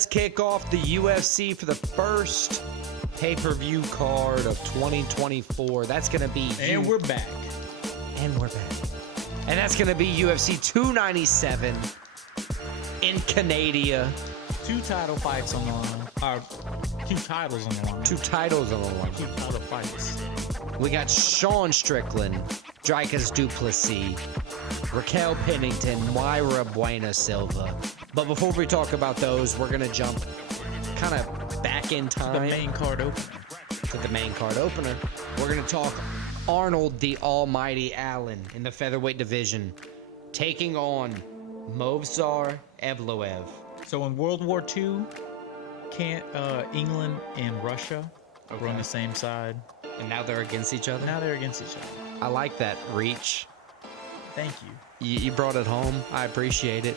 let's kick off the UFC for the first pay-per-view card of 2024. That's going to be... And we're back. And we're back. And that's going to be UFC 297 in Canada. 2 title fights on the line. 2 titles on the line. 2 titles on the line. 2 title fights. We got Sean Strickland, Dricus Du Plessis, Raquel Pennington, Mayra Bueno Silva. But before we talk about those, we're going to jump kind of back in time. The main card opener. To the main card opener. We're going to talk Arnold the Almighty Allen in the featherweight division, taking on Movsar Evloev. So in World War II, England and Russia were on the same side. And now they're against each other? Now they're against each other. I like that reach. Thank you. You brought it home. I appreciate it.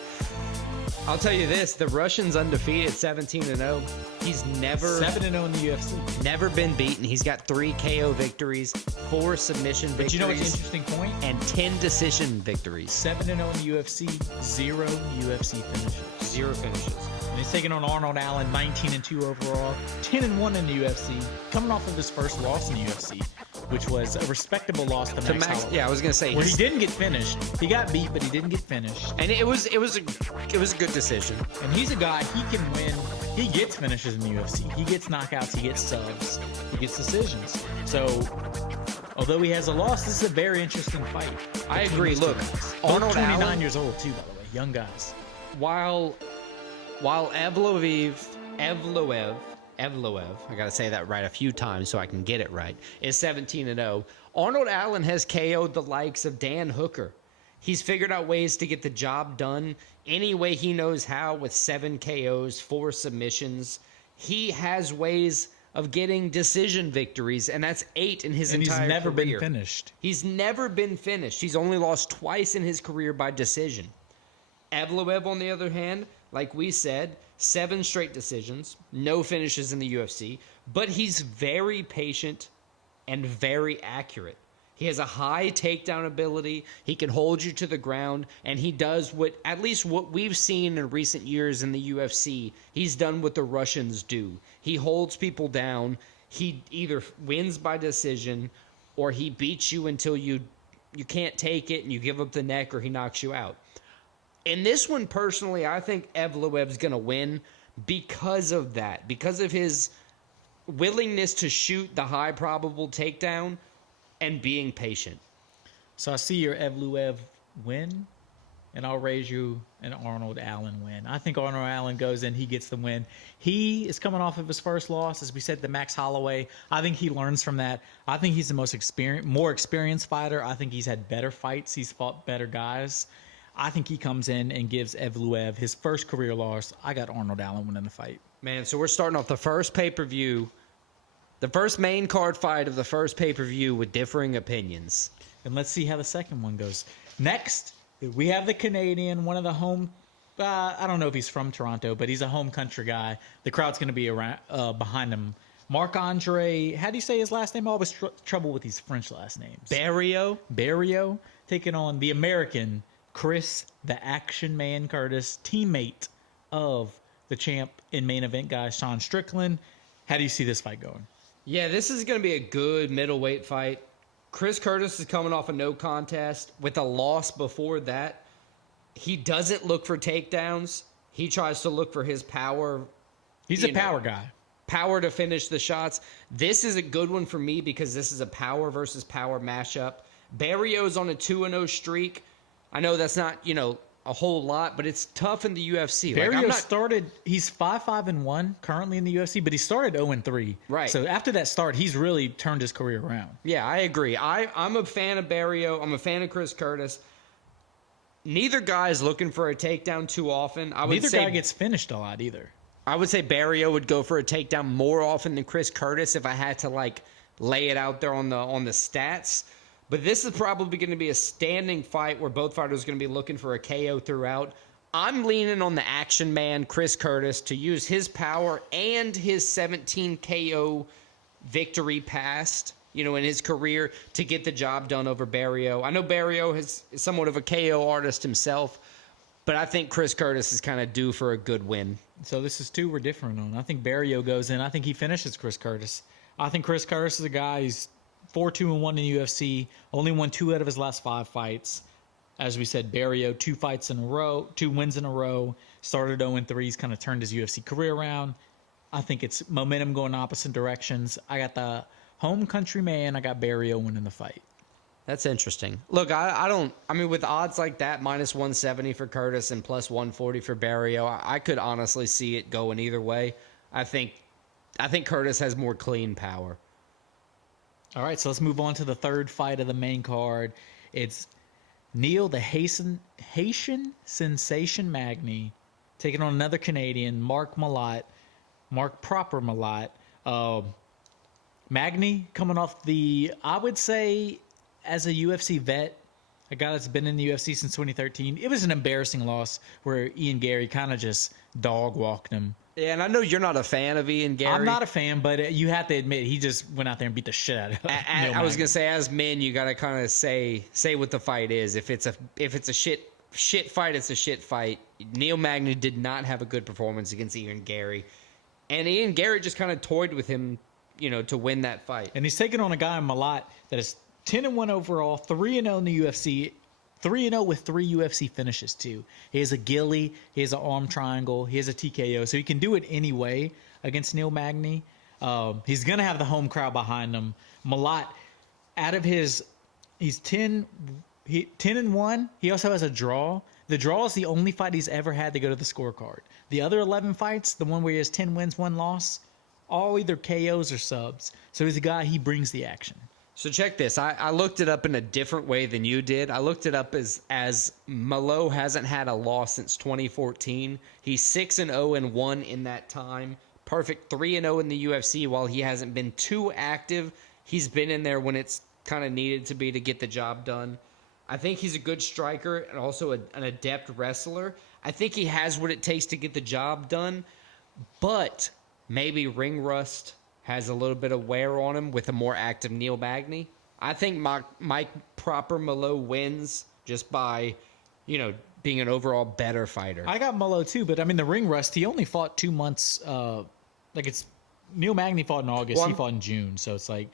I'll tell you this, the Russian's undefeated, 17-0. He's never 7-0 in the UFC. Never been beaten. He's got 3 KO victories, 4 submission victories. But you know what's an interesting point? And 10 decision victories. 7-0 in the UFC, 0 UFC finishes. 0 finishes. And he's taking on Arnold Allen, 19-2 overall, 10-1 in the UFC, coming off of his first loss in the UFC, which was a respectable loss to Max Holloway. Yeah, I was gonna say where he didn't get finished. He got beat, but he didn't get finished. And it was a good decision. And he's a guy, he can win. He gets finishes in the UFC. He gets knockouts. He gets subs. He gets decisions. So, although he has a loss, this is a very interesting fight. I agree. Look, Arnold 29 Allen, years old too, by the way, young guys. While Evloev, I gotta say that right a few times so I can get it right, is 17-0. Arnold Allen has KO'd the likes of Dan Hooker. He's figured out ways to get the job done any way he knows how with 7 KOs, 4 submissions. He has ways of getting decision victories, and that's 8 in his entire career. And he's never been finished. He's never been finished. He's only lost twice in his career by decision. Evloev, on the other hand, like we said, 7 straight decisions, no finishes in the UFC, but he's very patient and very accurate. He has a high takedown ability. He can hold you to the ground, and he does at least what we've seen in recent years in the UFC, he's done what the Russians do. He holds people down. He either wins by decision or he beats you until you can't take it and you give up the neck, or he knocks you out. In this one, personally, I think Evloev's going to win because of that, because of his willingness to shoot the high probable takedown and being patient. So I see your Evloev win, and I'll raise you an Arnold Allen win. I think Arnold Allen goes in, he gets the win. He is coming off of his first loss, as we said, to Max Holloway. I think he learns from that. I think he's the more experienced fighter. I think he's had better fights. He's fought better guys. I think he comes in and gives Evloev his first career loss. I got Arnold Allen winning the fight. Man, so we're starting off the first pay-per-view, the first main card fight of the first pay-per-view with differing opinions. And let's see how the second one goes. Next, we have the Canadian, one of the home, I don't know if he's from Toronto, but he's a home country guy. The crowd's going to be around behind him. Marc-Andre, how do you say his last name? Always trouble with these French last names. Barriault, taking on the American Chris, the Action Man Curtis, teammate of the champ in main event guy, Sean Strickland. How do you see this fight going? Yeah, this is going to be a good middleweight fight. Chris Curtis is coming off a no contest with a loss before that. He doesn't look for takedowns. He tries to look for his power. He's a power guy. Power to finish the shots. This is a good one for me because this is a power versus power mashup. Barriault's on a 2-0 streak. I know that's not, a whole lot, but it's tough in the UFC. Barriault he's 5-5-1 currently in the UFC, but he started 0-3. Right. So after that start, he's really turned his career around. Yeah, I agree. I'm a fan of Barriault. I'm a fan of Chris Curtis. Neither guy is looking for a takedown too often. Neither guy gets finished a lot either. I would say Barriault would go for a takedown more often than Chris Curtis if I had to lay it out there on the stats. But this is probably going to be a standing fight where both fighters are going to be looking for a KO throughout. I'm leaning on the action man, Chris Curtis, to use his power and his 17 KO victory past, in his career to get the job done over Barriault. I know Barriault is somewhat of a KO artist himself, But I think Chris Curtis is kind of due for a good win. So this is two we're different on. I think Barriault goes in. I think he finishes Chris Curtis. I think Chris Curtis is a guy who's 4-2-1 in the UFC. Only won 2 out of his last 5 fights. As we said, Barriault 2 wins in a row. Started 0-3. He's kind of turned his UFC career around. I think it's momentum going opposite directions. I got the home country man. I got Barriault winning the fight. That's interesting. Look, I mean, with odds like that, minus 170 for Curtis and plus 140 for Barriault, I could honestly see it going either way. I think Curtis has more clean power. All right, so let's move on to the third fight of the main card. It's Neil the Haitian sensation Magny taking on another Canadian, Marc Proper Malott. Magny coming off I would say, as a UFC vet, a guy that's been in the UFC since 2013, it was an embarrassing loss where Ian Gary kind of just dog walked him. Yeah, and I know you're not a fan of Ian Gary. I'm not a fan, but you have to admit he just went out there and beat the shit out of him. I was gonna say, as men, you gotta kind of say what the fight is. If it's a shit fight, it's a shit fight. Neil Magny did not have a good performance against Ian Gary, and Ian Gary just kind of toyed with him, to win that fight. And he's taking on a guy in Malott that is 10-1 overall, 3-0 in the UFC. 3-0 with 3 UFC finishes, too. He has a ghillie, he has an arm triangle, he has a TKO, so he can do it anyway against Neil Magny. He's going to have the home crowd behind him. Malott, he's 10-1. He also has a draw. The draw is the only fight he's ever had to go to the scorecard. The other 11 fights, the one where he has 10 wins, 1 loss, all either KOs or subs. So he's a guy, he brings the action. So check this. I looked it up in a different way than you did. I looked it up as Malott hasn't had a loss since 2014. He's 6-0-1 in that time. Perfect 3-0 in the UFC. While he hasn't been too active, he's been in there when it's kind of needed to be to get the job done. I think he's a good striker and also an adept wrestler. I think he has what it takes to get the job done, but maybe ring rust has a little bit of wear on him with a more active Neil Magny. I think Mike Proper Malott wins just by, being an overall better fighter. I got Malott too, but I mean the ring rust, he only fought 2 months. Neil Magny fought in August, he fought in June, so it's like.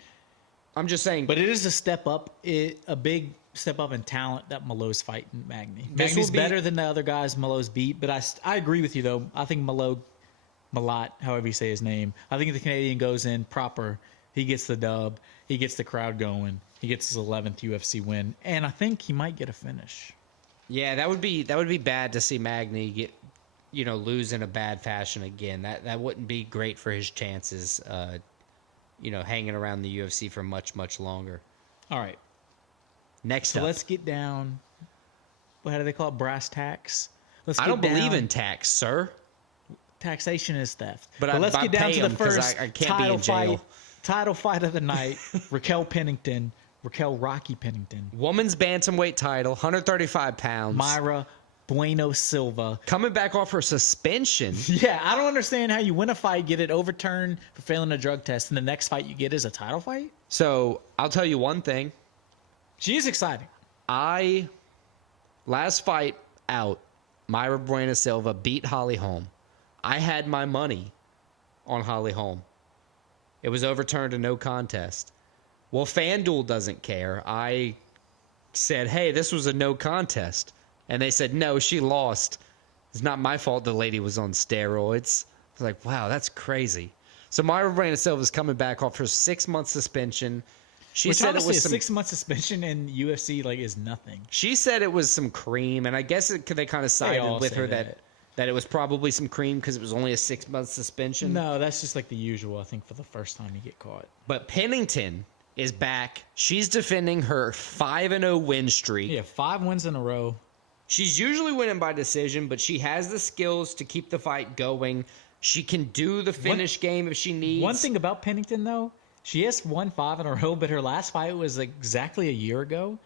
I'm just saying. But it is a step up, a big step up in talent that Malott's fighting Magny. Magny's better than the other guys Malott's beat, but I agree with you though. I think Malott, however you say his name. I think the Canadian goes in proper. He gets the dub. He gets the crowd going. He gets his 11th UFC win, and I think he might get a finish. Yeah, that would be bad to see Magny get, lose in a bad fashion again. That wouldn't be great for his chances. Hanging around the UFC for much, much longer. All right. Next up. Let's get down. How do they call it? Brass tacks. I don't believe in tax, sir. Taxation is theft. But let's get down to the first I can't be in jail. Title fight of the night. Raquel Rocky Pennington. Woman's bantamweight title, 135 pounds. Mayra Bueno Silva. Coming back off her suspension. Yeah, I don't understand how you win a fight, get it overturned for failing a drug test, and the next fight you get is a title fight? So, I'll tell you one thing. She is exciting. Last fight out, Mayra Bueno Silva beat Holly Holm. I had my money on Holly Holm. It was overturned to no contest. Well, FanDuel doesn't care. I said, hey, this was a no contest. And they said, no, she lost. It's not my fault the lady was on steroids. I was like, wow, that's crazy. So Mayra Bueno Silva is coming back off her 6-month suspension. She said it was a 6-month suspension in UFC is nothing. She said it was some cream, and I guess they kind of sided with her that it was probably some cream because it was only a 6-month suspension. No, that's just the usual, I think, for the first time you get caught. But Pennington is back. She's defending her 5-0 win streak. Yeah, 5 wins in a row. She's usually winning by decision, but she has the skills to keep the fight going. She can do the finish game if she needs. One thing about Pennington, though, she has won 5 in a row, but her last fight was exactly a year ago.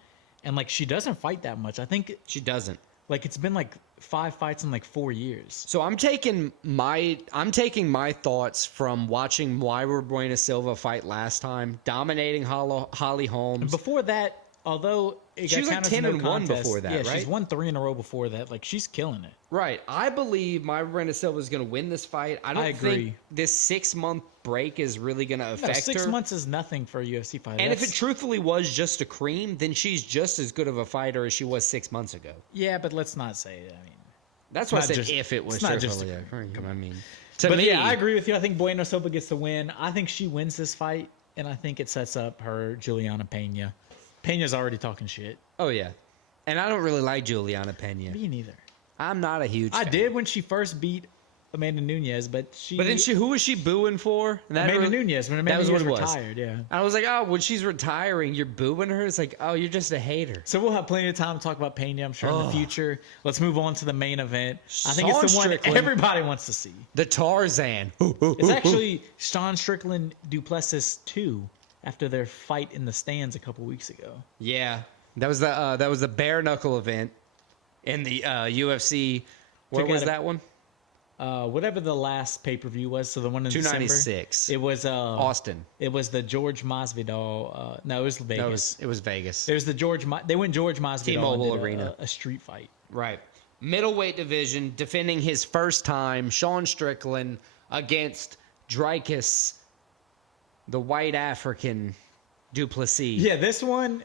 And she doesn't fight that much. I think she doesn't. It's been 5 fights in 4 years. So I'm taking my thoughts from watching Mayra Bueno Silva fight last time, dominating Holly Holmes. And before that, although it She got was like counted as 10-1 contest, before that, yeah, right? she's won 3 in a row before that. Like, she's killing it. Right. I believe Mayra Silva is going to win this fight. I don't agree. think this 6-month break is really going to affect her. 6 months is nothing for a UFC fight. And if it truthfully was just a cream, then she's just as good of a fighter as she was 6 months ago. Yeah, but let's not say it. I mean, That's why I said just- if it was it's not just truthfully a a cream. Come on. I mean, to but me, yeah, I agree with you. I think Bueno Silva gets the win. I think she wins this fight, and I think it sets up her Juliana Pena. Pena's already talking shit. Oh, yeah. And I don't really like Juliana Pena. Me neither. I'm not a huge fan. I did when she first beat Amanda Nunes, but then who was she booing for? And that Amanda really- Nunes when that Amanda was Nunes what it was. retired. Yeah. I was like, oh, when she's retiring, you're booing her? It's like, oh, you're just a hater. So we'll have plenty of time to talk about Pena, I'm sure, in the future. Let's move on to the main event. I think Sean it's the one Strickland. everybody wants to see. The Tarzan. It's actually Sean Strickland Du Plessis 2 after their fight in the stands a couple weeks ago. Yeah. That was the bare knuckle event in the UFC. Where Took was out that one? Whatever the last pay-per-view was, so the one in December. 296. It was Austin. It was the George Masvidal. No, it was Vegas. No, it was Vegas. It was the they went George Masvidal T-Mobile and did Arena. a street fight. Right. Middleweight division, defending his first time, Sean Strickland against Dricus, the white African Du Plessis. Yeah, this one,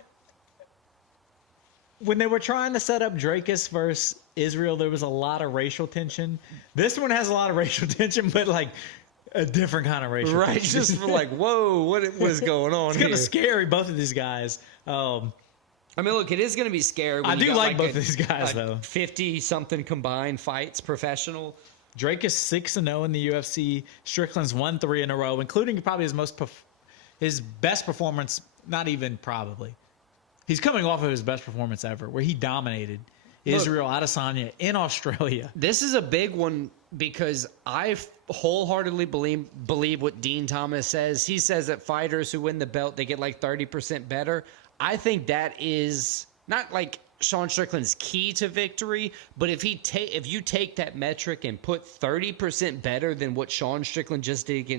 when they were trying to set up Dricus versus Israel, there was a lot of racial tension. This one has a lot of racial tension, but like a different kind of racial Right, tension. just for like, whoa, what was going on It's here? kind of scary, both of these guys. I mean, look, it is going to be scary. When I you do got like both of these guys, though. 50-something combined fights, professional. Drake is 6-0 in the UFC. Strickland's won 3 in a row, including probably his best performance. Not even probably. He's coming off of his best performance ever, where he dominated Israel Adesanya in Australia. This is a big one because I wholeheartedly believe what Dean Thomas says. He says that fighters who win the belt, they get like 30% better. I think that is not like Sean Strickland's key to victory, but if you take that metric and put 30% better than what Sean Strickland just did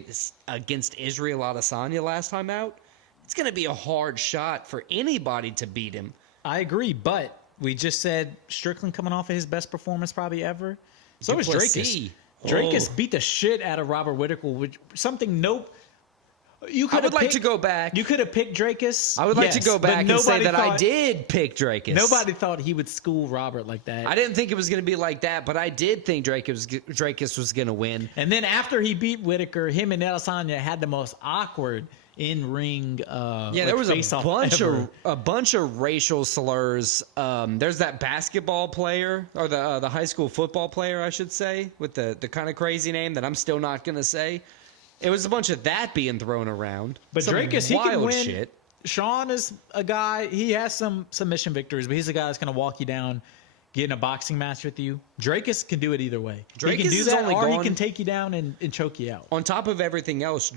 against Israel Adesanya last time out, it's going to be a hard shot for anybody to beat him. I agree, but we just said Strickland coming off of his best performance probably ever. So is Du Plessis. Dricus. Dricus beat the shit out of Robert Whittaker, which something I would like to go back. You could have picked Dricus. I would like to go back and say that I did pick Dricus. Nobody thought he would school Robert like that. I didn't think it was going to be like that, but I did think Dricus was going to win. And then after he beat Whittaker, him and Adesanya had the most awkward in-ring there was a bunch of racial slurs. There's that basketball player, or the high school football player, I should say, with the kind of crazy name that I'm still not going to say. It was a bunch of that being thrown around. But Some Dricus, he can wild win. shit. Sean is a guy, he has some submission victories, but he's a guy that's going to walk you down, get in a boxing match with you. Dricus can do it either way. He Dricus can do is that, only or he gone- can take you down and choke you out. On top of everything else,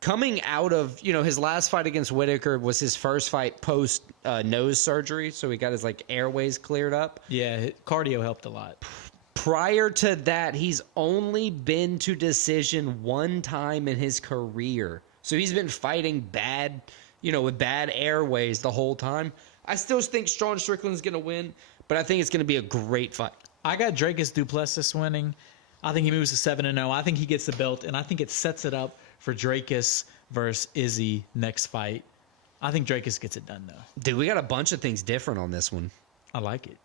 coming out of, his last fight against Whittaker was his first fight post nose surgery, so he got his airways cleared up. Yeah, cardio helped a lot. Prior to that, he's only been to decision one time in his career. So he's been fighting bad, with bad airways the whole time. I still think Sean Strickland's going to win, but I think it's going to be a great fight. I got Dricus Du Plessis winning. I think he moves to 7-0. I think he gets the belt, and I think it sets it up for Dricus versus Izzy next fight. I think Dricus gets it done, though. Dude, we got a bunch of things different on this one. I like it.